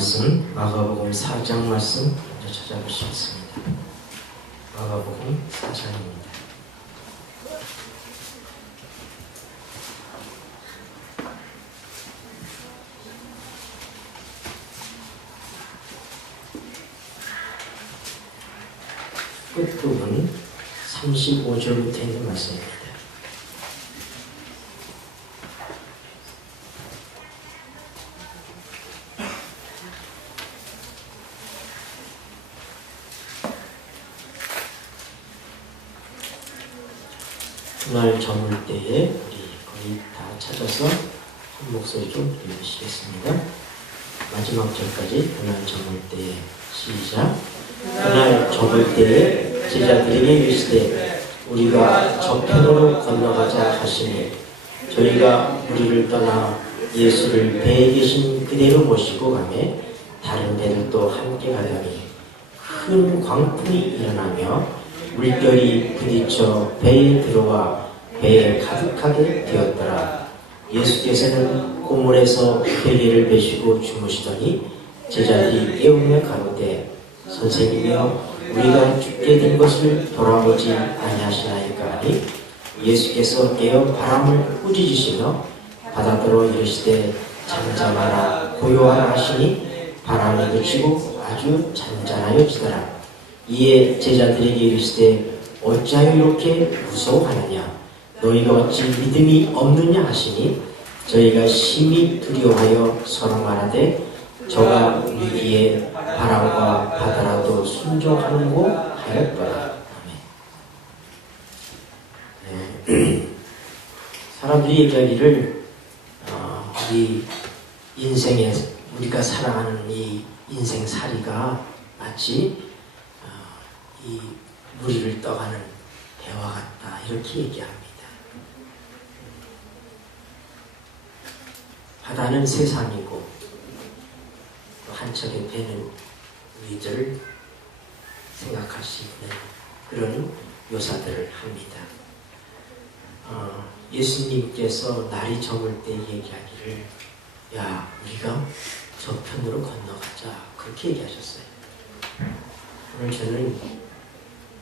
말씀 마가복음 4장 말씀 먼저 찾아보시겠습니다. 마가복음 4장입니다. 끝부분 35절부터 있는 말씀입니다. 그날 저물 때에 우리 거의 다 찾아서 한 목소리 좀 들려주시겠습니다. 마지막 절까지 그날 저물 때에 시작. 그날 저물 때에 제자들에게 이르시되 우리가 저편으로 건너가자 하시니 저희가 우리를 떠나 예수를 배에 계신 그대로 모시고 가매 다른 배들도 함께 가더니 큰 광풍이 일어나며 물결이 부딪혀 배에 들어와 배에 가득하게 되었더라. 예수께서는 고물에서 베개를 베시고 주무시더니 제자들이 깨우며 가로되 선생님이여 우리가 죽게 된 것을 돌아보지 아니하시나이까 하니 예수께서 깨어 바람을 꾸짖으시며 바다더러 이르시되 잠잠하라 고요하라 하시니 바람이 그치고 아주 잔잔하여지더라. 이에 제자들에게 이르시되 어찌하여 이렇게 무서워하느냐 너희가 어찌 믿음이 없느냐 하시니 저희가 심히 두려워하여 서로 말하되 저가 위기에 바람과 바다라도 순종하는고 하였더라. 사람들이 얘기하기를 우리 인생에 우리가 살아가는 이 인생살이가 마치 이 무리를 떠가는 배와 같다 이렇게 얘기합니다. 바다는 세상이고 또 한 척의 배는 우리들을 생각할 수 있는 그런 묘사들을 합니다. 예수님께서 날이 저물 때 얘기하기를 야 우리가 저편으로 건너가자 그렇게 얘기하셨어요. 오늘 저는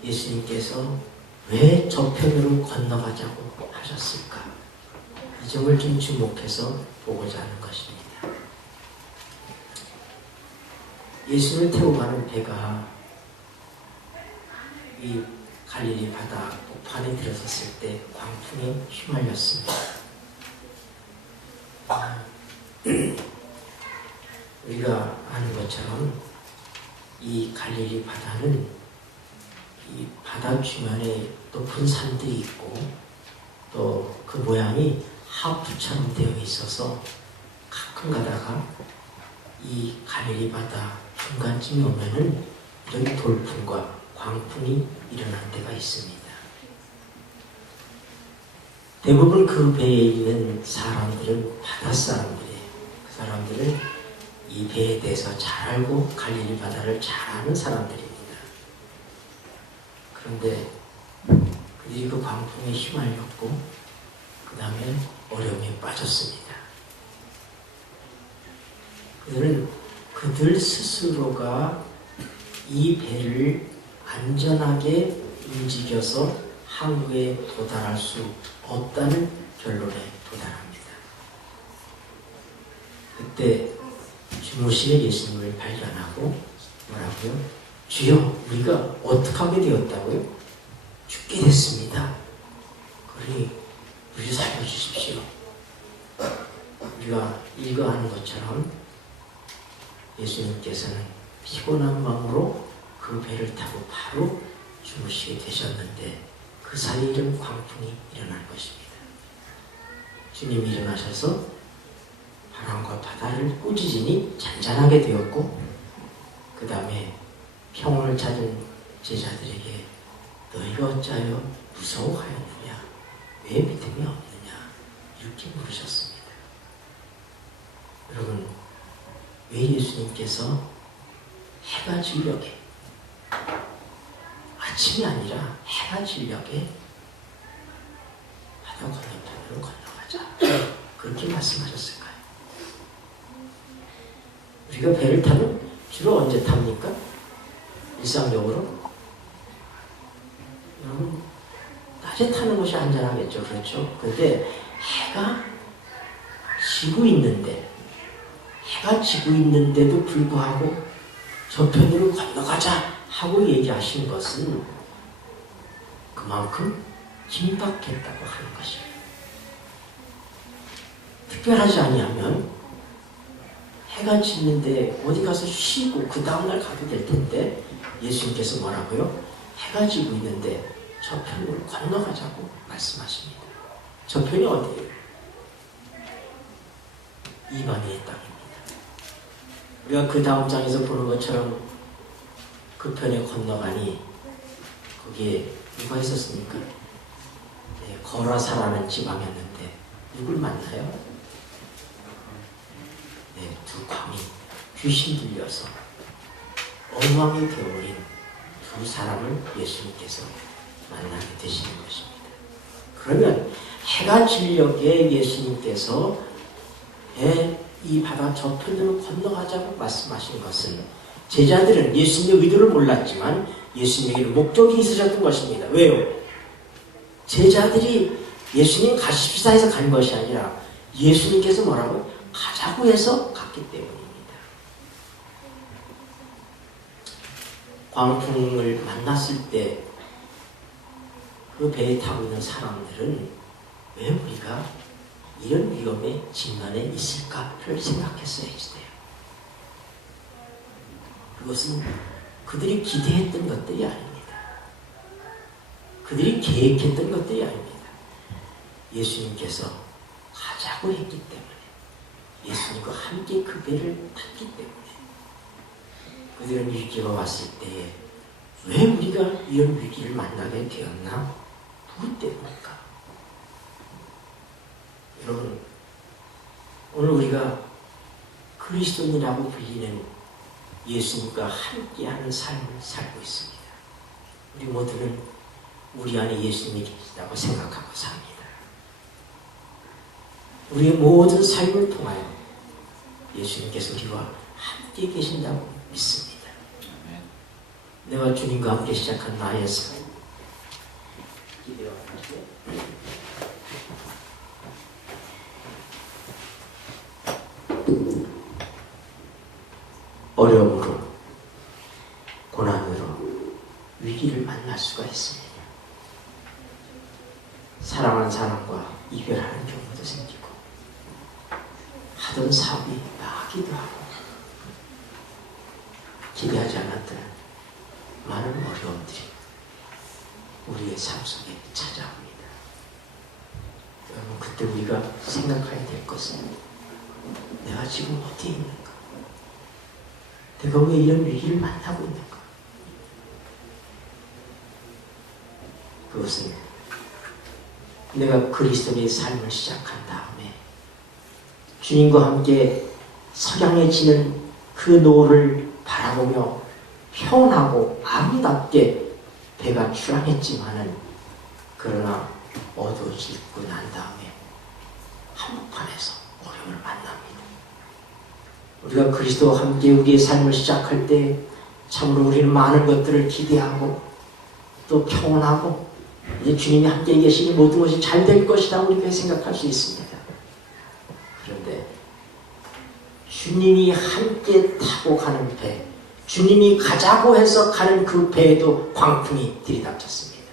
예수님께서 왜 저편으로 건너가자고 하셨을까? 이 점을 좀 주목해서 보고자 하는 것입니다. 예수를 태우고 가는 배가 이 갈릴리 바다 복판에 들어섰을 때 광풍에 휘말렸습니다. 우리가 아는 것처럼 이 갈릴리 바다는 이 바다 주변에 높은 산들이 있고 또 그 모양이 하프처럼 되어 있어서 가끔 가다가 이 갈릴리 바다 중간쯤에 오면은 이런 돌풍과 광풍이 일어나는 데가 있습니다. 대부분 그 배에 있는 사람들은 바다 사람들이에요. 그 사람들은 이 배에 대해서 잘 알고 갈릴리 바다를 잘 아는 사람들입니다. 그런데 그들이 그 광풍에 휘말렸고 그 다음에 어려움에 빠졌습니다. 그들은 그들 스스로가 이 배를 안전하게 움직여서 항구에 도달할 수 없다는 결론에 도달합니다. 그때 주무시는 예수님을 발견하고 뭐라고요? 주여 우리가 어떻게 하게 되었다고요? 죽게 됐습니다. 그러니 우리 살려주십시오. 우리가 읽어하는 것처럼 예수님께서는 피곤한 마음으로 그 배를 타고 바로 주무시게 되셨는데 그 사이에 이런 광풍이 일어난 것입니다. 주님이 일어나셔서 바람과 바다를 꾸짖으니 잔잔하게 되었고 그 다음에 평온을 찾은 제자들에게 너희가 어찌하여 무서워하였느냐 왜 믿음이 없느냐 이렇게 물으셨습니다. 여러분 왜 예수님께서 해가 지려게 아침이 아니라 해가 지려게 바다 건너편으로 건너가자 그렇게 말씀하셨을까요? 우리가 배를 타면 주로 언제 탑니까? 일상적으로? 여러분, 낮에 타는 것이 안전하겠죠. 그렇죠? 근데 해가 지고 있는데도 불구하고 저편으로 건너가자 하고 얘기하신 것은 그만큼 긴박했다고 하는 것입니다. 특별하지 아니하면 해가 지는데 어디 가서 쉬고 그 다음날 가도 될 텐데 예수님께서 뭐라고요? 해가 지고 있는데 저편으로 건너가자고 말씀하십니다. 저편이 어디예요? 이방인의 땅입니다. 우리가 그 다음 장에서 보는 것처럼 그 편에 건너가니 거기에 누가 있었습니까? 네, 거라사라는 지방이었는데 누굴 만나요? 네, 두 광이 귀신 들려서 엉망이 되어버린 두 사람을 예수님께서 만나게 되시는 것입니다. 그러면 해가 질녘에 예수님께서 이 바다 저편으로 건너가자고 말씀하신 것은 제자들은 예수님의 의도를 몰랐지만 예수님에게는 목적이 있으셨던 것입니다. 왜요? 제자들이 예수님 가십시다 해서 간 것이 아니라 예수님께서 뭐라고? 가자고 해서 갔기 때문입니다. 광풍을 만났을 때 그 배에 타고 있는 사람들은 왜 우리가 이런 위험에 직면해 있을까를 생각했어야 했어요. 그것은 그들이 기대했던 것들이 아닙니다. 그들이 계획했던 것들이 아닙니다. 예수님께서 가자고 했기 때문에, 예수님과 함께 그 배를 탔기 때문에, 그들은 위기가 왔을 때에 왜 우리가 이런 위기를 만나게 되었나? 누구 때문일까? 여러분, 오늘 우리가 그리스도인이라고 불리는 예수님과 함께하는 삶을 살고 있습니다. 우리 모두는 우리 안에 예수님이 계시다고 생각하고 삽니다. 우리의 모든 삶을 통하여 예수님께서 우리와 함께 계신다고 믿습니다. 내가 주님과 함께 시작한 나의 삶, 기대와 함께 어려움으로, 고난으로 위기를 만날 수가 있습니다. 사랑하는 사람과 이별하는 경우도 생기고, 하던 사업이 나기도 하고, 기대하지 않았던 많은 어려움들이 우리의 삶 속에 찾아옵니다. 여러분, 그때 우리가 생각해야 될 것은 내가 지금 어디에 있는가? 내가 왜 이런 위기를 만나고 있는가? 그것은 내가 그리스도의 삶을 시작한 다음에 주님과 함께 석양해지는 그 노을을 바라보며 평온하고 아름답게 배가 출항했지만은, 그러나 어두워지고 난 다음에 한복판에서 어려움을 만납니다. 우리가 그리스도와 함께 우리의 삶을 시작할 때 참으로 우리는 많은 것들을 기대하고 또 평온하고 이제 주님이 함께 계시니 모든 것이 잘 될 것이다 우리가 생각할 수 있습니다. 그런데 주님이 함께 타고 가는 배, 주님이 가자고 해서 가는 그 배에도 광풍이 들이닥쳤습니다.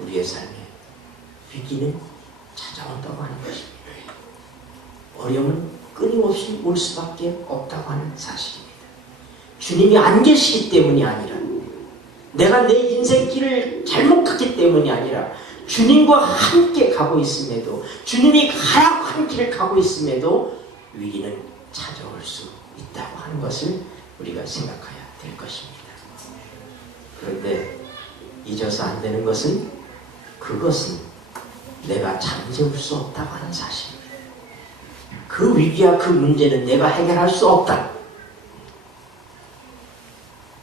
우리의 삶에 위기는 찾아온다고 하는 것입니다. 어려움은 끊임없이 올 수밖에 없다고 하는 사실입니다. 주님이 안 계시기 때문이 아니라, 내가 내 인생길을 잘못 갔기 때문이 아니라, 주님과 함께 가고 있음에도, 주님이 가라고 한 길을 가고 있음에도 위기는 찾아올 수 있다고 하는 것을 우리가 생각해야 될 것입니다. 그런데 잊어서 안 되는 것은, 그것은 내가 잠재울 수 없다고 하는 사실입니다. 그 위기와 그 문제는 내가 해결할 수 없다.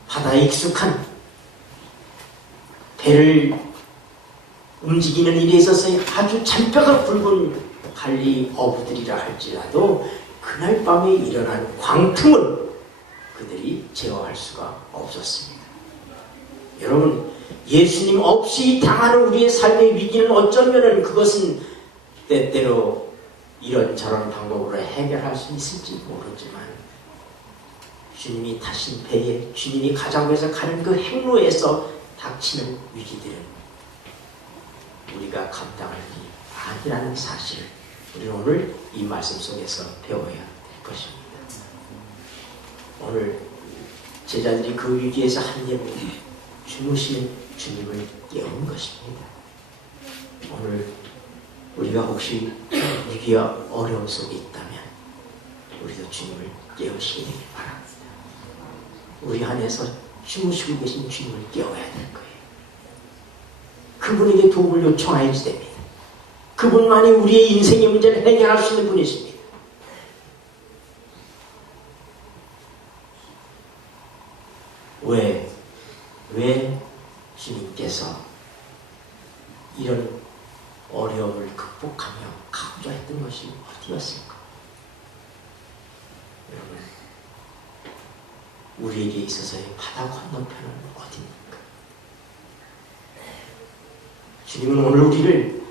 바다에 익숙한 배를 움직이는 일에 있어서 아주 잔뼈가 굵은 관리 어부들이라 할지라도 그날 밤에 일어난 광풍은 그들이 제어할 수가 없었습니다. 여러분, 예수님 없이 당하는 우리의 삶의 위기는 어쩌면 그것은 때때로 이런저런 방법으로 해결할 수 있을지 모르지만 주님이 타신 배에 주님이 가자고 해서 가는 그 행로에서 닥치는 위기들은 우리가 감당할 일이 아니라는 사실을 우리는 오늘 이 말씀 속에서 배워야 될 것입니다. 오늘 제자들이 그 위기에서 한 예물이 주무시는 주님을 깨운 것입니다. 오늘 우리가 혹시 위기와 어려움 속에 있다면 우리도 주님을 깨우시게 되길 바랍니다. 우리 안에서 주무시고 계신 주님을 깨워야 될 거예요. 그분에게 도움을 요청해야지 됩니다. 그분만이 우리의 인생의 문제를 해결할 수 있는 분이십니다. 왜 주님께서 이런 어려움을 극복하며 강조했던 것이 어디였을까? 여러분, 우리에게 있어서의 바다 건너편은 어디입니까? 주님은 오늘 우리를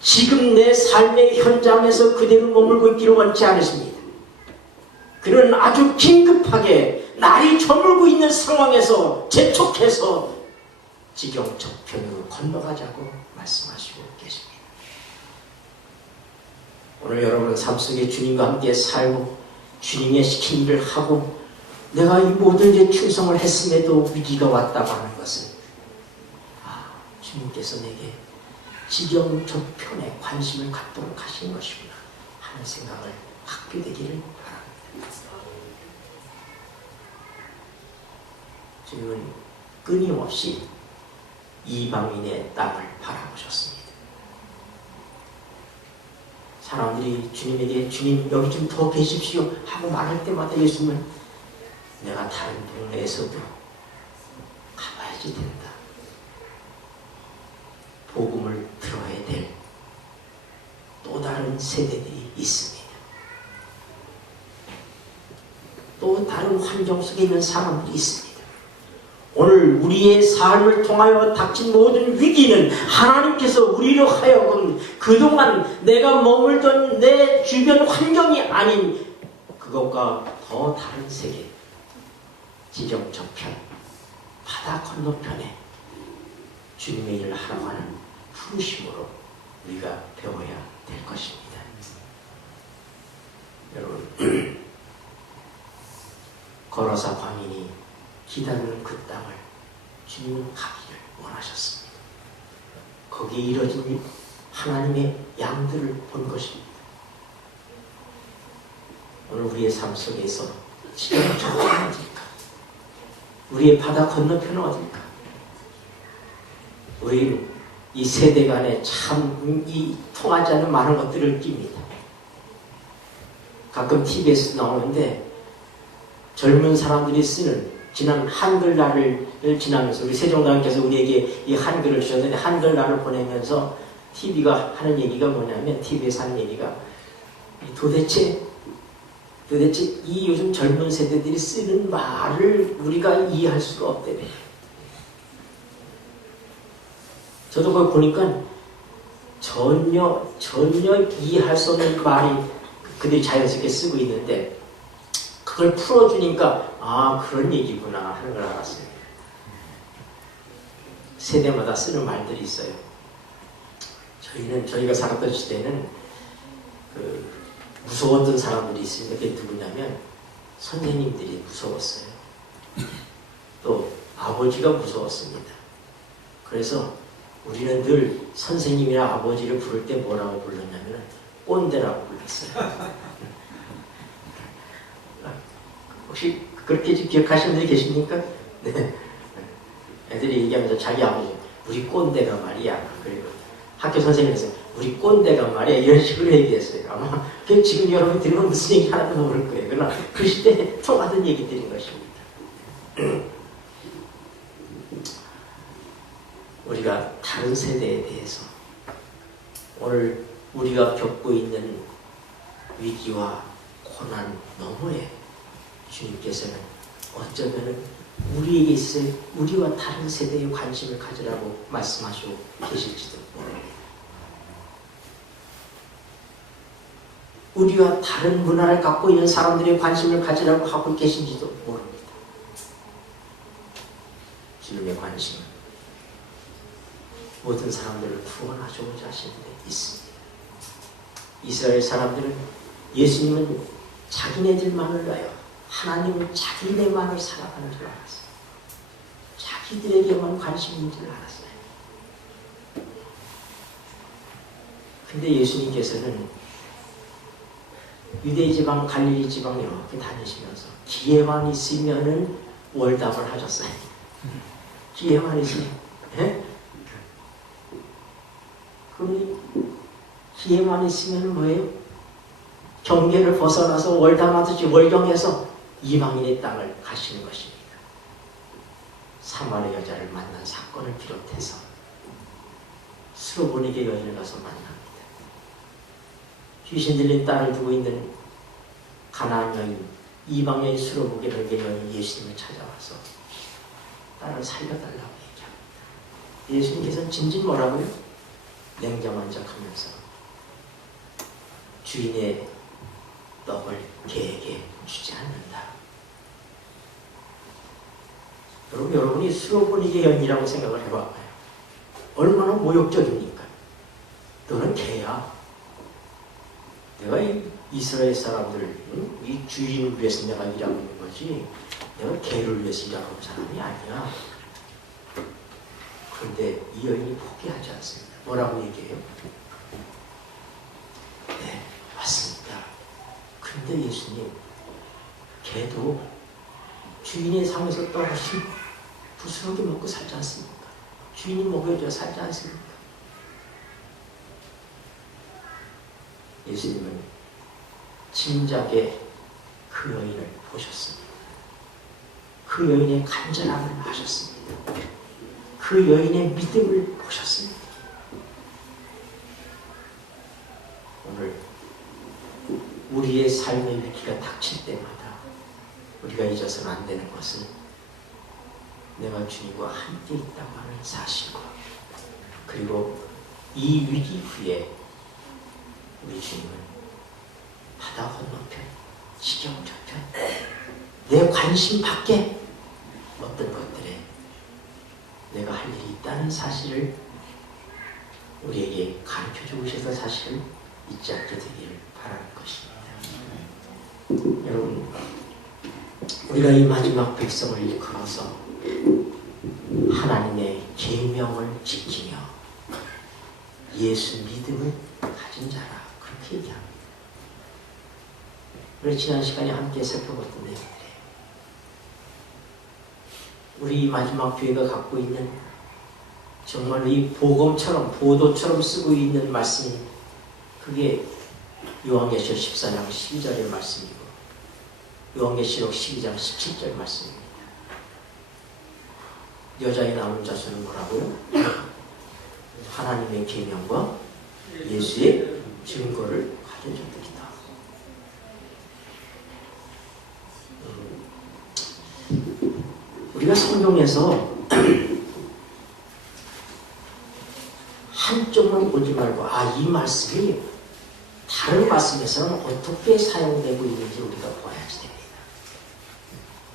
지금 내 삶의 현장에서 그대로 머물고 있기를 원치 않으십니다. 그는 아주 긴급하게 날이 저물고 있는 상황에서 재촉해서 지경 저편으로 건너가자고 말씀하시고 계십니다. 오늘 여러분은 삶 속에 주님과 함께 살고 주님의 시킨 일을 하고 내가 이 모든 일에 충성을 했음에도 위기가 왔다고 하는 것은 주님께서 내게 지경 저편에 관심을 갖도록 하신 것이구나 하는 생각을 갖게 되기를 바랍니다. 주님은 끊임없이 이방인의 땅을 바라보셨습니다. 사람들이 주님에게 주님 여기 좀 더 계십시오 하고 말할 때마다 예수님은 내가 다른 동네에서도 가봐야지 된다. 복음을 들어야 될 또 다른 세대들이 있습니다. 또 다른 환경 속에 있는 사람들이 있습니다. 오늘 우리의 삶을 통하여 닥친 모든 위기는 하나님께서 우리로 하여금 그동안 내가 머물던 내 주변 환경이 아닌 그것과 더 다른 세계, 지정 저편, 바다 건너편에 주님의 일을 하라고 하는 부르심으로 우리가 배워야 될 것입니다. 여러분, 거라사 광인이 기다리는 그 땅을 주님은 가기를 원하셨습니다. 거기에 이뤄진 하나님의 양들을 본 것입니다. 오늘 우리의 삶 속에서 지금 저는 어딜까? 우리의 바다 건너편은 어딜까? 우리 이 세대 간에 참 통하지 않는 많은 것들을 낍니다. 가끔 TV에서 나오는데 젊은 사람들이 쓰는 지난 한글날을 지나면서 우리 세종대왕께서 우리에게 이 한글을 주셨는데 한글날을 보내면서 TV가 하는 얘기가 뭐냐면 TV에서 하는 얘기가 도대체 이 요즘 젊은 세대들이 쓰는 말을 우리가 이해할 수가 없대요. 저도 그걸 보니까 전혀 이해할 수 없는 말이 그들이 자연스럽게 쓰고 있는데 그걸 풀어주니까 그런 얘기구나 하는 걸 알았어요. 세대마다 쓰는 말들이 있어요. 저희가 살았던 시대는 무서웠던 사람들이 있습니다. 그게 누구냐면 선생님들이 무서웠어요. 또 아버지가 무서웠습니다. 그래서 우리는 늘 선생님이나 아버지를 부를 때 뭐라고 불렀냐면 꼰대라고 불렀어요. 혹시 그렇게 기억하시는 분이 계십니까? 네. 애들이 얘기하면서 자기 아버지 우리 꼰대가 말이야. 그리고 학교 선생님께서 우리 꼰대가 말이야 이런 식으로 얘기했어요. 아마 지금 여러분이 들으면 무슨 얘기 하나도 모를 거예요. 그러나 그 시대에 통하던 얘기들인 것입니다. 우리가 다른 세대에 대해서 오늘 우리가 겪고 있는 위기와 고난 너머에 주님께서는 어쩌면 우리에게 있어요. 우리와 다른 세대에 관심을 가지라고 말씀하시고 계실지도 모릅니다. 우리와 다른 문화를 갖고 있는 사람들의 관심을 가지라고 하고 계신지도 모릅니다. 주님의 관심은 모든 사람들을 구원하시고자 하시는 데 있습니다. 이스라엘 사람들은 예수님은 자기네들만을 위하여, 하나님은 자기네만을 살아가는 줄 알았어요. 자기들에게만 관심인 줄 알았어요. 근데 예수님께서는 유대 지방, 갈릴리 지방 이렇게 다니시면서 기회만 있으면은 월담을 하셨어요. 기회만 있으면, 예? 그러니 기회만 있으면 뭐예요? 경계를 벗어나서 월담하듯이 월경에서 이방인의 땅을 가시는 것입니다. 사마리 여자를 만난 사건을 비롯해서 스로보니게 여인을 가서 만납니다. 귀신 들린 딸을 두고 있는 가나안 여인, 이방 여인 스로보게 여인이 예수님을 찾아와서 딸을 살려달라고 얘기합니다. 예수님께서는 진진 뭐라고요? 냉정한 척하면서 주인의 떡을 개에게 주지 않는다. 여러분이 스로보니게 여인이라고 생각을 해봐봐요. 얼마나 모욕적입니까? 너는 개야. 내가 이 이스라엘 사람들을, 이 주인을 위해서 내가 일하고 있는 거지, 내가 개를 위해서 일하고 있는 사람이 아니야. 그런데 이 여인이 포기하지 않습니다. 뭐라고 얘기해요? 네, 맞습니다. 근데 예수님, 개도 주인의 상에서 떨어진 부스러기 먹고 살지 않습니까? 주인이 먹여줘야 살지 않습니까? 예수님은 진작에 그 여인을 보셨습니다. 그 여인의 간절함을 아셨습니다. 그 여인의 믿음을 보셨습니다. 오늘 우리의 삶의 위기가 닥칠 때마다 우리가 잊어서는 안 되는 것은 내가 주님과 함께 있다고 하는 사실과, 그리고 이 위기 후에 우리 주님은 바다 건너편, 지경 저편, 내 관심 밖에 어떤 것들에 내가 할 일이 있다는 사실을 우리에게 가르쳐주고 계셔서 사실을 잊지 않게 되기를 바라는 것입니다. 여러분, 우리가 이 마지막 백성을 일컬어서 하나님의 계명을 지키며 예수 믿음을 가진 자라, 그렇게 얘기합니다. 우리 지난 시간에 함께 살펴봤던 내용들이에요. 우리 마지막 교회가 갖고 있는 정말 이 복음처럼, 보도처럼 쓰고 있는 말씀이, 그게 요한계시록 14장 12절의 말씀이고 요한계시록 12장 17절 말씀입니다. 여자의 남은 자손은 뭐라고요? 하나님의 계명과 예수의 증거를 가진 자들이다. 우리가 성경에서 한쪽만 보지 말고, 이 말씀이 다른 말씀에서는 어떻게 사용되고 있는지 우리가 봐야지 됩니다.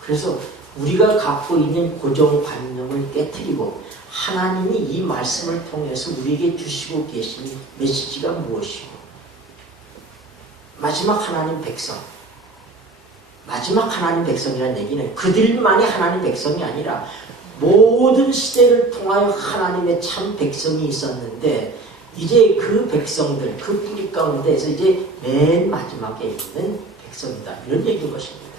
그래서 우리가 갖고 있는 고정관념을 깨트리고 하나님이 이 말씀을 통해서 우리에게 주시고 계신 메시지가 무엇이고, 마지막 하나님 백성, 마지막 하나님 백성이라는 얘기는 그들만이 하나님 백성이 아니라 모든 시대를 통하여 하나님의 참 백성이 있었는데, 이제 그 백성들, 그 뿌리 가운데에서 이제 맨 마지막에 있는 백성이다, 이런 얘기인 것입니다.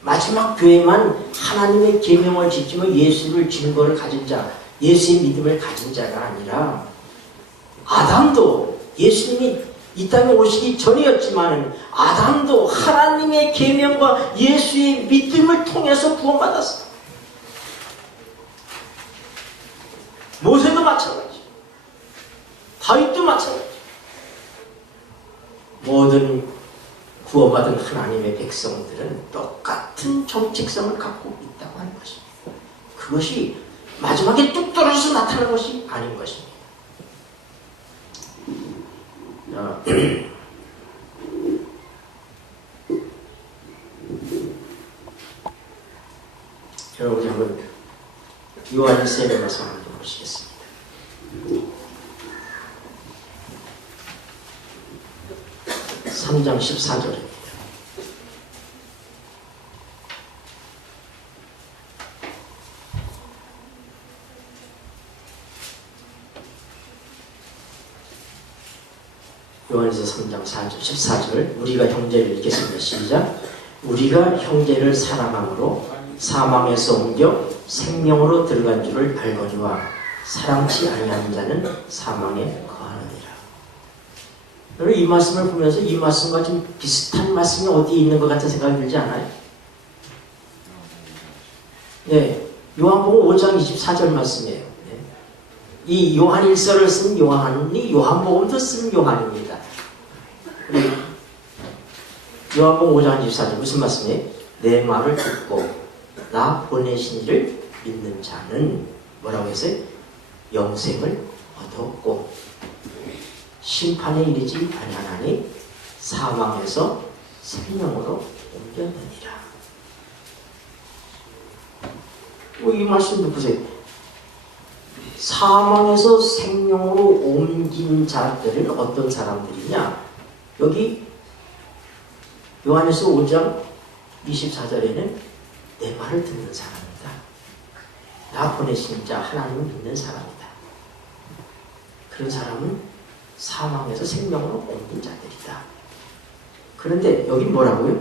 마지막 교회만 하나님의 계명을 지키며 예수를 증거를 가진 자, 예수의 믿음을 가진 자가 아니라, 아담도 예수님이 이 땅에 오시기 전이었지만 아담도 하나님의 계명과 예수의 믿음을 통해서 구원받았어요. 모세도 마찬가지, 다윗도 마찬가지. 모든 구원받은 하나님의 백성들은 똑같은 정체성을 갖고 있다고 하는 것입니다. 그것이 마지막에 뚝 떨어져서 나타나는 것이 아닌 것입니다. 여러분이 한번 요한일서의 말씀 한번 보시겠습니다. (3장 14절입니다) 요한일서 3장 14절 우리가 형제를 읽겠습니다. 시작. 우리가 형제를 사랑함으로 사망에서 옮겨 생명으로 들어간 줄을 알거니와 사랑치 아니하는 자는 사망에 거하느니라. 여러분 이 말씀을 보면서 이 말씀과 좀 비슷한 말씀이 어디에 있는 것 같은 생각이 들지 않아요? 네, 요한복음 5장 24절 말씀이에요. 네. 이 요한일서를 쓴 요한이 요한복음도 쓴 요한입니다. 요한복음 5장 24절 무슨 말씀이에요? 내 말을 듣고 나 보내신 이를 믿는 자는 뭐라고 했어요? 영생을 얻었고 심판에 이르지 아니하나니 사망에서 생명으로 옮겼느니라. 이 말씀도 보세요. 사망에서 생명으로 옮긴 자들은 어떤 사람들이냐? 여기 요한일서 5장 24절에는 내 말을 듣는 사람이다. 나 보내신 자 하나님을 믿는 사람이다. 그런 사람은 사망에서 생명으로 옮긴 자들이다. 그런데 여기 뭐라고요?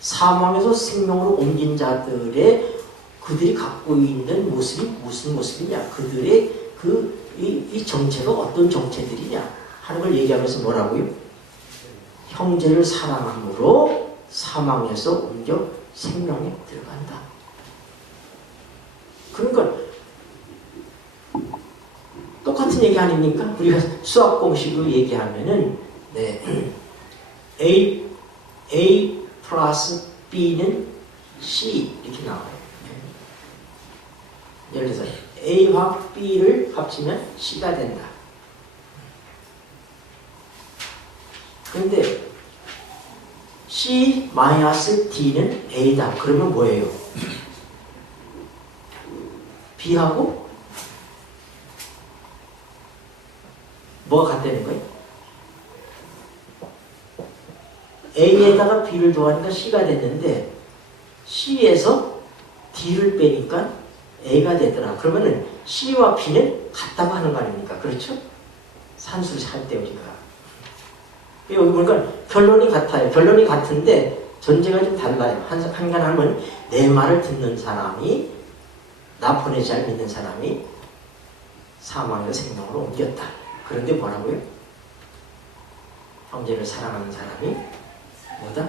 사망에서 생명으로 옮긴 자들의 그들이 갖고 있는 모습이 무슨 모습이냐? 그들의 이 정체가 어떤 정체들이냐? 하는 걸 얘기하면서 뭐라고요? 형제를 사랑함으로 사망에서 옮겨 생명에 들어간다. 그러니까 똑같은 얘기 아닙니까? 우리가 수학 공식으로 얘기하면은 네, A 플러스 B는 C 이렇게 나와요. 예를 들어서 A와 B를 합치면 C가 된다. 그런데 C-D는 A다. 그러면 뭐예요? B하고 뭐가 같다는 거예요? A에다가 B를 더하니까 C가 됐는데 C에서 D를 빼니까 A가 되더라. 그러면은 C와 B는 같다고 하는 거 아닙니까? 그렇죠? 산수를 할 때 우리가. 여기 보니까 결론이 같아요. 결론이 같은데 전제가 좀 달라요. 한간하면 내 말을 듣는 사람이 나 보내지 않을 믿는 사람이 사망에서 생명으로 옮겼다. 그런데 뭐라고요? 형제를 사랑하는 사람이 뭐다?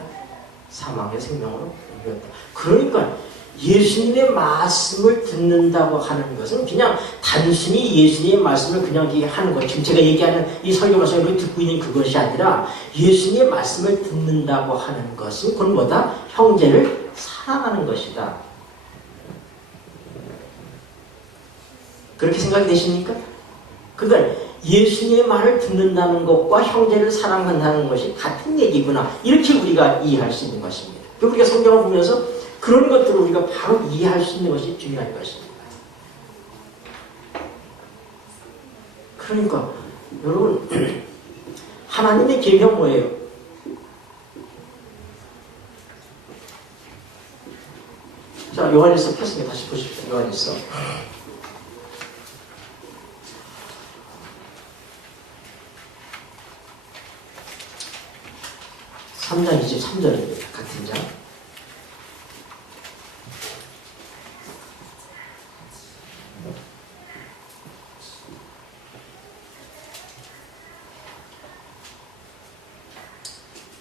사망에서 생명으로 옮겼다. 그러니까 예수님의 말씀을 듣는다고 하는 것은 그냥 단순히 예수님의 말씀을 그냥 하는 것. 지금 제가 얘기하는 이 설교가서를 듣고 있는 그것이 아니라 예수님의 말씀을 듣는다고 하는 것은 그건 뭐다? 형제를 사랑하는 것이다. 그렇게 생각이 되십니까? 그러니까 예수님의 말을 듣는다는 것과 형제를 사랑한다는 것이 같은 얘기구나. 이렇게 우리가 이해할 수 있는 것입니다. 우리가 성경을 보면서 그런 것들을 우리가 바로 이해할 수 있는 것이 중요한 것입니다. 그러니까 여러분 하나님의 계명 뭐예요? 자, 요한일서 폈습니다. 다시 보십시오. 요한일서 3장 23절입니다. 같은 장.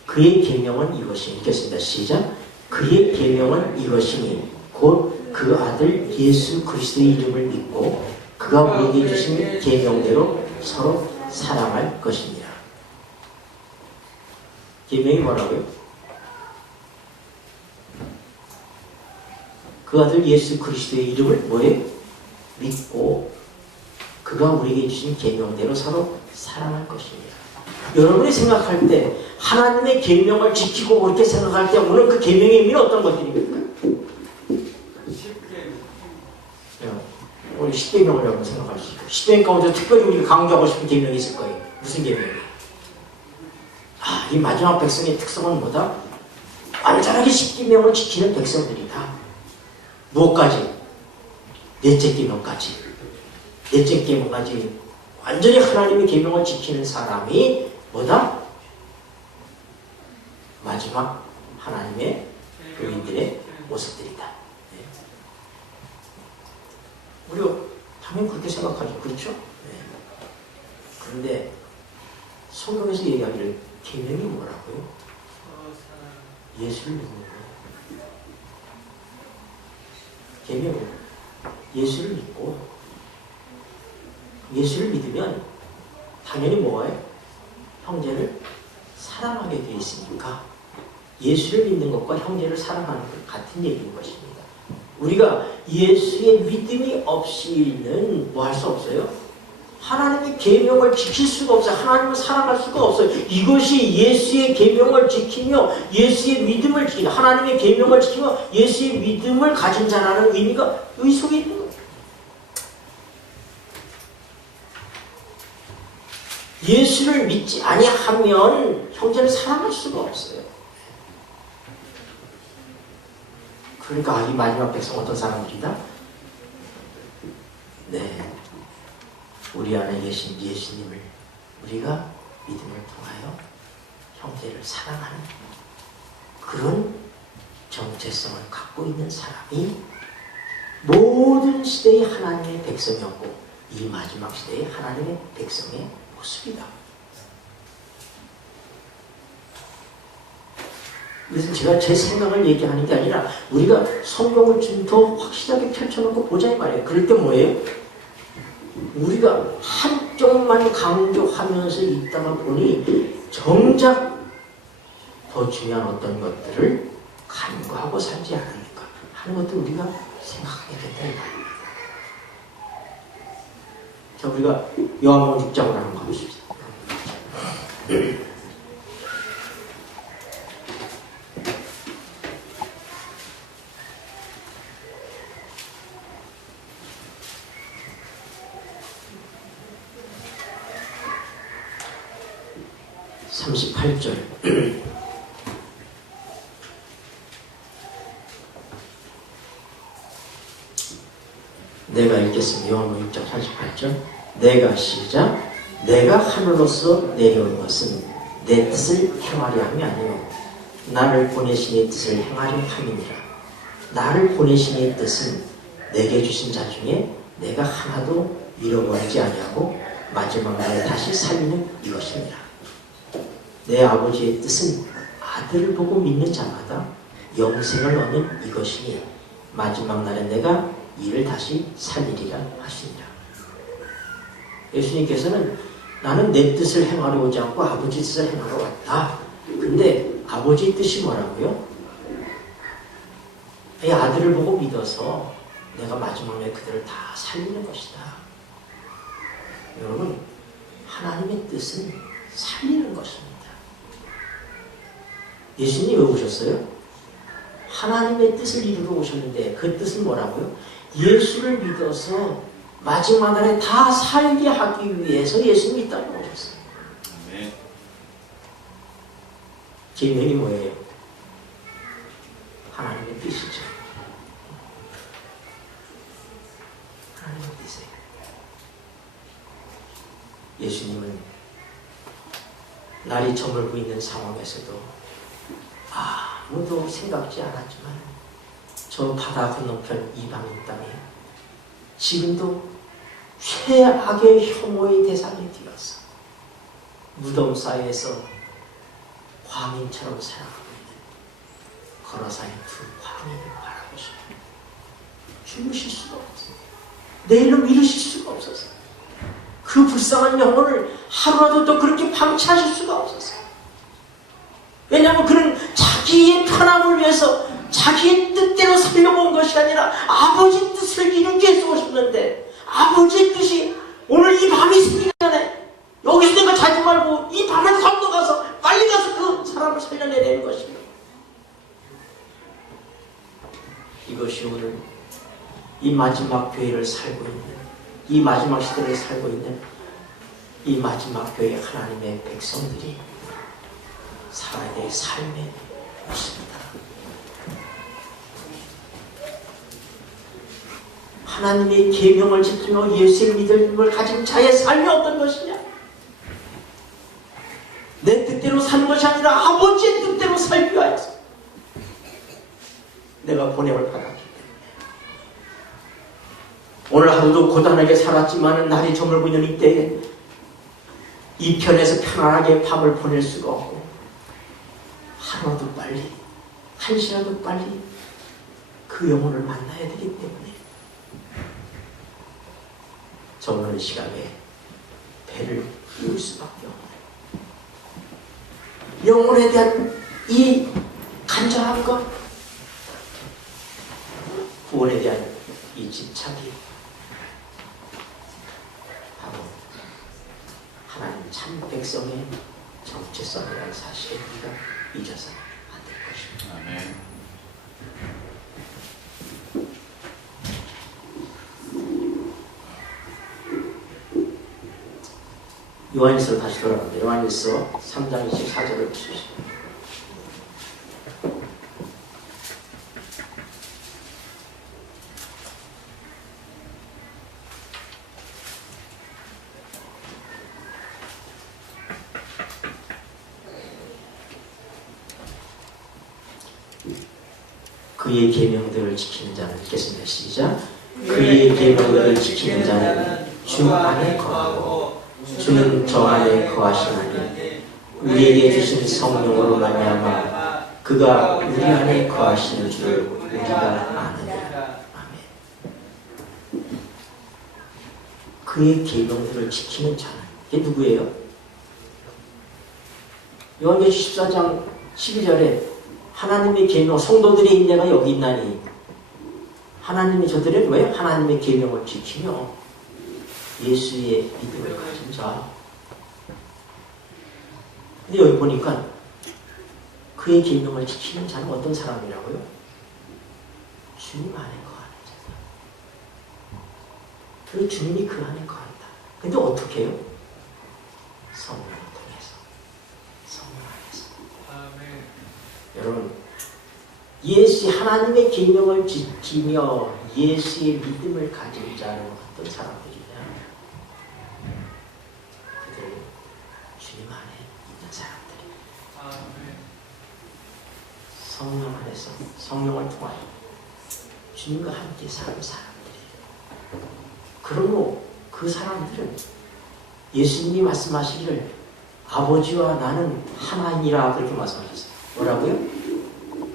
그의 계명은 이것이 읽겠습니다. 시작. 그의 계명은 이것이니 곧 그 아들 예수 그리스도의 이름을 믿고 그가 우리에게 주신 계명대로 서로 사랑할 것입니다. 계명이 뭐라고요? 그 아들 예수 그리스도의 이름을 뭐예요? 믿고 그가 우리에게 주신 계명대로 서로 사랑할 것입니다. 여러분이 생각할 때 하나님의 계명을 지키고 그렇게 생각할 때 오늘 그 계명의 의미는 어떤 것들입니까? 오늘 10계명을 여러분 생각할 수 있고 10계명 가운데 특별히 우리가 강조하고 싶은 계명이 있을 거예요. 무슨 계명이에요? 이 마지막 백성의 특성은 뭐다? 완전하게 10계명을 지키는 백성들이다. 무엇까지? 넷째 계명까지. 넷째 계명까지 완전히 하나님의 계명을 지키는 사람이 뭐다? 마지막 하나님의 교인들의 모습들이다. 네. 우리가 당연히 그렇게 생각하죠. 그렇죠? 네. 그런데 성경에서 얘기하기를 계명이 뭐라고요? 예수를 믿는 거예요. 계명은 예수를 믿고 예수를 믿으면 당연히 뭐예요? 형제를 사랑하게 되어 있으니까 예수를 믿는 것과 형제를 사랑하는 것 같은 얘기인 것입니다. 우리가 예수의 믿음이 없이는 뭐 할 수 없어요? 하나님의 계명을 지킬 수가 없어요. 하나님을 사랑할 수가 없어요. 이것이 예수의 계명을 지키며 예수의 믿음을 지키며 하나님의 계명을 지키며 예수의 믿음을 가진 자라는 의미가 여기 속에 있는 거예요. 예수를 믿지 아니하면 형제를 사랑할 수가 없어요. 그러니까 이 마지막 백성 어떤 사람들이다? 네, 우리 안에 계신 예수님을 우리가 믿음을 통하여 형제를 사랑하는 그런 정체성을 갖고 있는 사람이 모든 시대의 하나님의 백성이었고 이 마지막 시대의 하나님의 백성의 모습이다. 그래서 제가 제 생각을 얘기하는 게 아니라 우리가 성경을 좀 더 확실하게 펼쳐놓고 보자 이 말이에요. 그럴 때 뭐예요? 우리가 한쪽만 강조하면서 있다가 보니 정작 더 중요한 어떤 것들을 간과하고 살지 않으니까 하는 것도 우리가 생각하게 된다 이 말입니다. 자, 우리가 요한복음 6장으로 한번 가보십시다. 38절. 내가 읽겠습니다. 요한복음 6장 38절. 내가 시작. 내가 하늘로서 내려온 것은 내 뜻을 행하려 함이 아니요 나를 보내신 이의 뜻을 행하려 함이니라. 나를 보내신 이의 뜻은 내게 주신 자 중에 내가 하나도 잃어버리지 아니하고 마지막 날에 다시 살리는 이것입니다. 내 아버지의 뜻은 아들을 보고 믿는 자마다 영생을 얻는 이것이니 마지막 날에 내가 이를 다시 살리리라 하시니라. 예수님께서는 나는 내 뜻을 행하러 오지 않고 아버지 뜻을 행하러 왔다. 근데 아버지의 뜻이 뭐라고요? 이 아들을 보고 믿어서 내가 마지막 날에 그들을 다 살리는 것이다. 여러분, 하나님의 뜻은 살리는 것입니다. 예수님이 왜 오셨어요? 하나님의 뜻을 이루러 오셨는데 그 뜻은 뭐라고요? 예수를 믿어서 마지막 날에 다 살게 하기 위해서 예수님이 이 땅에 오셨어요. 네. 계명이 뭐예요? 하나님의 뜻이죠. 하나님의 뜻이에요. 예수님은 날이 저물고 있는 상황에서도 아무도 생각지 않았지만 저 바다 건너편 이방인 땅에 지금도 최악의 혐오의 대상이 되어서 무덤 사이에서 광인처럼 살아가고 있는 걸어사는 두 광인을 바라보시고 주무실 수가 없어요. 내일로 미루실 수가 없었어요. 그 불쌍한 영혼을 하루라도 또 그렇게 방치하실 수가 없었어요. 왜냐하면 그는 자기의 편함을 위해서 자기의 뜻대로 살려고 온 것이 아니라 아버지 뜻을 이루기 위해서 오셨는데, 아버지의 뜻이 오늘 이 밤이 생기기 전에 여기서 내가 자지 말고 이 밤에 건너가서 빨리 가서 그 사람을 살려내야 되는 것입니다. 이것이 오늘 이 마지막 교회를 살고 있는, 이 마지막 시대를 살고 있는 이 마지막 교회 하나님의 백성들이 살아야 될 삶의 것입니다. 하나님의 계명을 지키며 예수의 믿음을 가진 자의 삶이 어떤 것이냐? 내 뜻대로 사는 것이 아니라 아버지의 뜻대로 살기 위하여서 내가 보냄을 받았기 때문에 오늘 하루도 고단하게 살았지만 날이 저물고 있는 이때에 이 편에서 편안하게 밤을 보낼 수가 없고 하루도 빨리, 한 시라도 빨리 그 영혼을 만나야 되기 때문에 저는 시간에 배를 이을 수밖에 없어요. 영혼에 대한 이 간절함과 구원에 대한 이 집착이 바로 하나님 참 백성의 정체성이라는 사실에 우리가 잊어서는 안 될 것입니다. 아멘. 요한일서로 다시 돌아갑니다. 요한일서 3장 24절을 보십시오. 그의 계명들을 지키는 자는, 읽겠습니다. 시작. 그의 계명들을 지키는 자는 주 안에 거하고 주는 저 안에 거하시나니 우리에게 주신 성령으로 말미암아 그가 우리 안에 거하시는 줄 우리가 아느니라. 아멘. 그의 계명들을 지키는 자는, 이게 누구예요? 요한계시록 14장 12절에 하나님의 계명, 성도들의 인내가 여기 있나니 하나님이 저들은 왜 하나님의 계명을 지키며 예수의 믿음을 가진 자. 근데 여기 보니까 그의 계명을 지키는 자는 어떤 사람이라고요? 주님 안에 거하는 자다. 그 주님이 그 안에 거한다. 근데 어떻게 해요? 성령을 통해서, 성령 안에서. 아멘. 여러분, 예수 하나님의 계명을 지키며 예수의 믿음을 가진 자는 어떤 사람들이냐? 그들은 주님 안에 있는 사람들이에요. 아멘. 성령 안에서, 성령을 통하여 주님과 함께 사는 사람들이에요. 그러므로 그 사람들은 예수님이 말씀하시기를 아버지와 나는 하나이니라 그렇게 말씀하셨어요. 뭐라고요?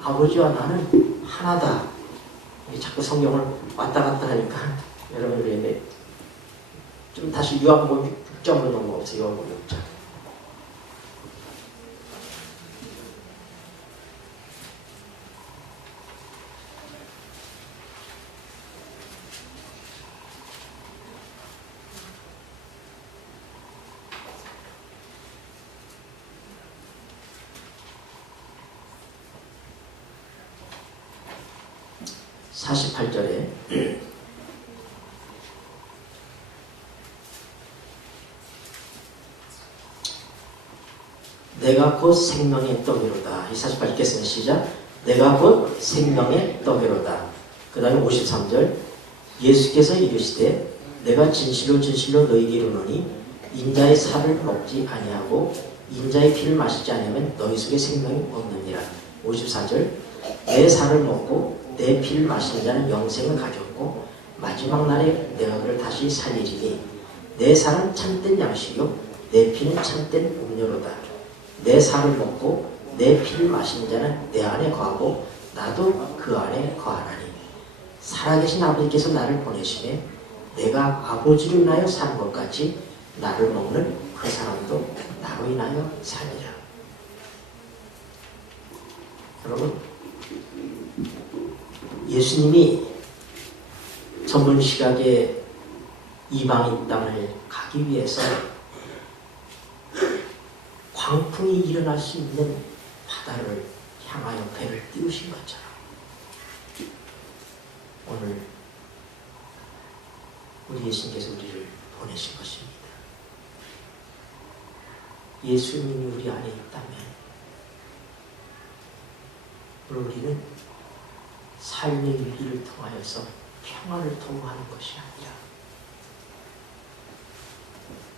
아버지와 나는 하나다. 자꾸 성경을 왔다 갔다 하니까 여러분들이 좀 다시 요한복음 6장으로 넘어가서 요한복음 6장. (48절에) 내가 곧 생명의 떡이로다. 이 48절 읽겠습니다. 시작. 내가 곧 생명의 떡이로다. 그 다음에 53절 예수께서 이르시되 내가 진실로 진실로 너희에게 이르노니 인자의 살을 먹지 아니하고 인자의 피를 마시지 아니하면 너희 속에 생명이 없느니라. 54절 내 살을 먹고 내 피를 마시는 자는 영생을 가졌고 마지막 날에 내가 그를 다시 살리리니 내 살은 참된 양식이요 내 피는 참된 음료로다. 내 살을 먹고 내 피를 마시는 자는 내 안에 거하고 나도 그 안에 거하나니 살아계신 아버지께서 나를 보내시매 내가 아버지로 인하여 사는 것 같이 나를 먹는 그 사람도 나로 인하여 살리라. 여러분, 예수님이 전문 시각에 이방인 땅을 가기 위해서 광풍이 일어날 수 있는 바다를 향하여 배를 띄우신 것처럼 오늘 우리 예수님께서 우리를 보내신 것입니다. 예수님이 우리 안에 있다면 우리는 삶의 위기를 통하여서 평화를 도모하는 것이 아니라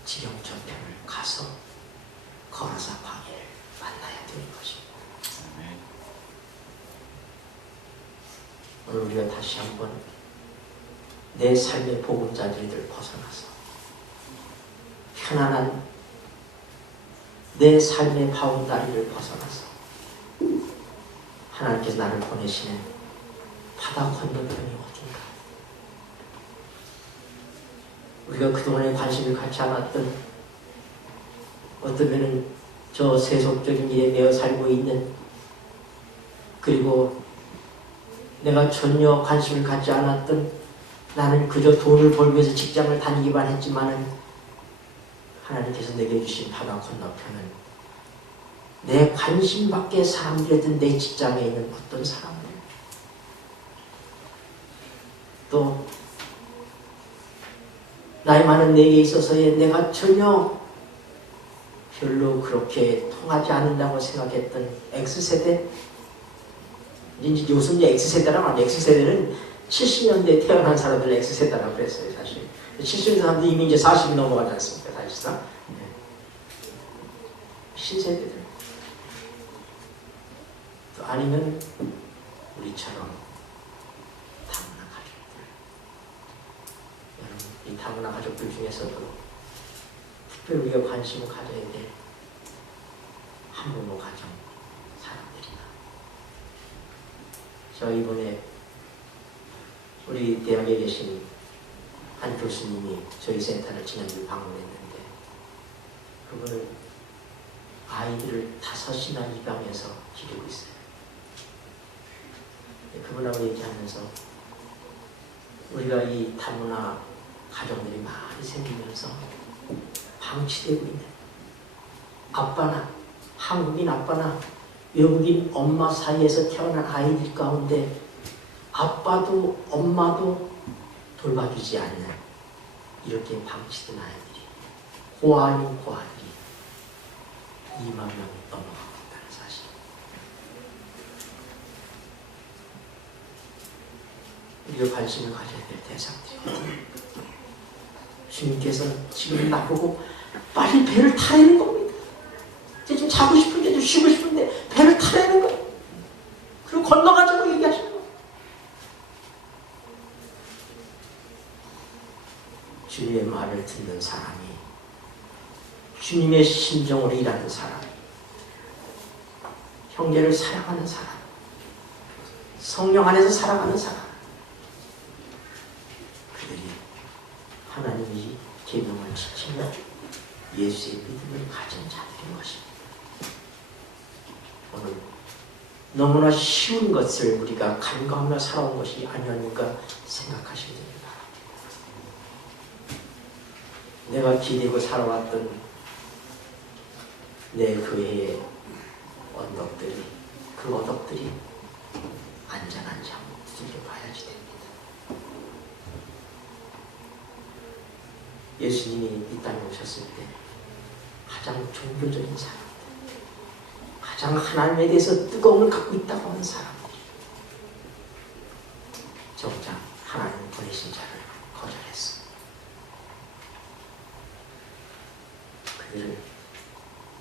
지령 저편을 가서 거라사 광야를 만나야 되는 것입니다. 오늘 우리가 다시 한번 내 삶의 보금자리를 벗어나서 편안한 내 삶의 바운다리를 벗어나서 하나님께서 나를 보내시는 바다 건너편이 어딘가, 우리가 그동안에 관심을 갖지 않았던, 어쩌면 저 세속적인 일에 매여 살고 있는, 그리고 내가 전혀 관심을 갖지 않았던, 나는 그저 돈을 벌기 위해서 직장을 다니기만 했지만은 하나님께서 내게 주신 바다 건너편은 내 관심 밖의 사람들이든 내 직장에 있는 어떤 사람들, 또 나이 많은 내게 있어서의 내가 전혀 별로 그렇게 통하지 않는다고 생각했던 X세대, 이제 요즘 X세대라고 하면, X세대는 70년대에 태어난 사람들 X세대라고 그랬어요. 사실 70년대 사람들이 이미 이제 40이 넘어가지 않습니까? 사실상 신세대들, 또 아니면 우리처럼 다문화 가족들. 여러분, 이 다문화 가족들 중에서도 특별히 우리가 관심을 가져야 될 한부모 가정 사람들이다. 저 이번에 우리 대학에 계신 한 교수님이 저희 센터를 지난주 방문했는데, 그분은 아이들을 5이나 입양해서 기르고 있어요. 그분하고 얘기하면서 우리가 이 다문화 가정들이 많이 생기면서 방치되고 있는 아빠나 한국인 아빠나 외국인 엄마 사이에서 태어난 아이들 가운데 아빠도 엄마도 돌봐주지 않는 이렇게 방치된 아이들이 고아인 고아들이 2만 명이 넘어가고 있다는 사실. 우리가 관심을 가져야 될 대상들이, 주님께서 지금 나보고 빨리 배를 타라는 겁니다. 이제 좀 자고 싶은데, 좀 쉬고 싶은데 배를 타라는 거예요. 그리고 건너가자고 얘기하시는 거예요. 주님의 말을 듣는 사람이, 주님의 심정으로 일하는 사람, 형제를 사랑하는 사람, 성령 안에서 살아가는 사람, 그들이 하나님이 계명을 지키며 예수의 믿음을 가진 자들인 것입니다. 오늘 너무나 쉬운 것을 우리가 간과하며 살아온 것이 아니었는가 생각하시면 됩니다. 내가 기대고 살아왔던 내 교회의 언덕들이, 그 언덕들이 안전한지 한번 두들겨 봐야지 됩니다. 예수님이 이 땅에 오셨을 때 가장 종교적인 사람들, 가장 하나님에 대해서 뜨거움을 갖고 있다고 하는 사람들이 정작 하나님 보내신 자를 거절했어.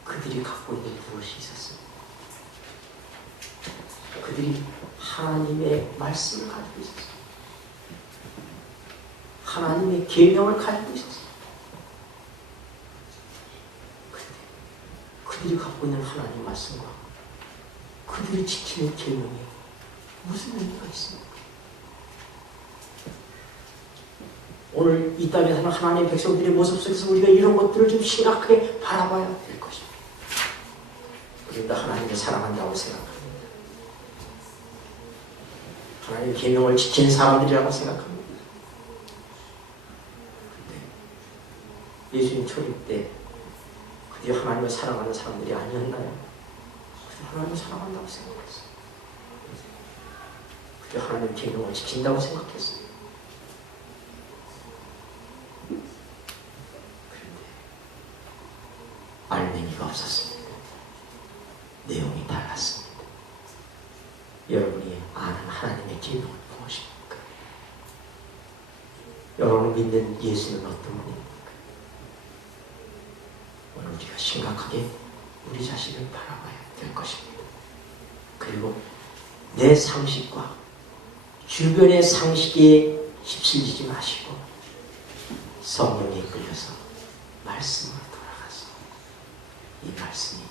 그들이 갖고 있는 무엇이 있었습니까? 그들이 하나님의 말씀을 가지고 있었어요. 하나님의 계명을 가지고 있었어요. 그들이 갖고 있는 하나님의 말씀과 그들이 지키는 계명이 무슨 의미가 있습니까? 오늘 이 땅에 사는 하나님의 백성들의 모습 속에서 우리가 이런 것들을 좀 심각하게 바라봐야 될 것입니다. 우리가 하나님을 사랑한다고 생각합니다. 하나님의 계명을 지키는 사람들이라고 생각합니다. 근데 예수님 초림 때 그들이 하나님을 사랑하는 사람들이 아니었나요? 그들이 하나님을 사랑한다고 생각했어요. 그들이 하나님의 계명을 지킨다고 생각했어요. 알맹이가 없었습니다. 내용이 달랐습니다. 여러분이 아는 하나님의 계명은 무엇입니까? 여러분이 믿는 예수는 어떤 분입니까? 오늘 우리가 심각하게 우리 자신을 바라봐야 될 것입니다. 그리고 내 상식과 주변의 상식에 휩쓸리지 마시고 성령에 끌려서 말씀으로 돌아가서 이 말씀이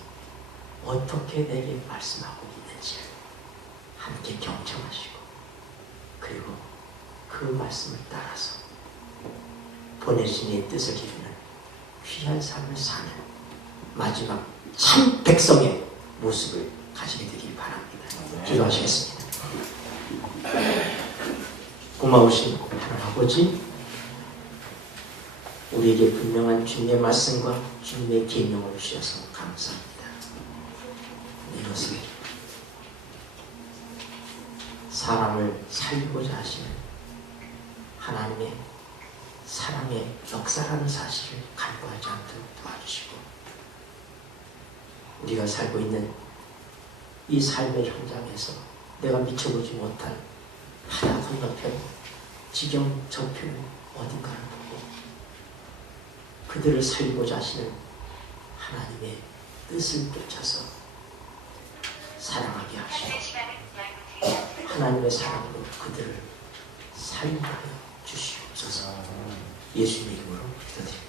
어떻게 내게 말씀하고 있는지 함께 경청하시고 그리고 그 말씀을 따라서 보내신 이의 뜻을 이루는 귀한 삶을 사는 마지막 참 백성의 모습을 가지게 되길 바랍니다. 기도하시겠습니다. 고마우신 하나님 아버지, 우리에게 분명한 주님의 말씀과 주님의 계명을 주셔서 감사합니다. 이것은 사람을 살리고자 하시는 하나님의 사랑의 역사라는 사실을 간과하지 않도록 도와주시고 우리가 살고 있는 이 삶의 현장에서 내가 미쳐보지 못한 바다 건너편 지경 저편 어딘가를 보고 그들을 살리고자 하시는 하나님의 뜻을 쫓아서 사랑하게 하시고 하나님의 사랑으로 그들을 살리게 하여 주시옵소서. 예수님의 이름으로 기도드립니다.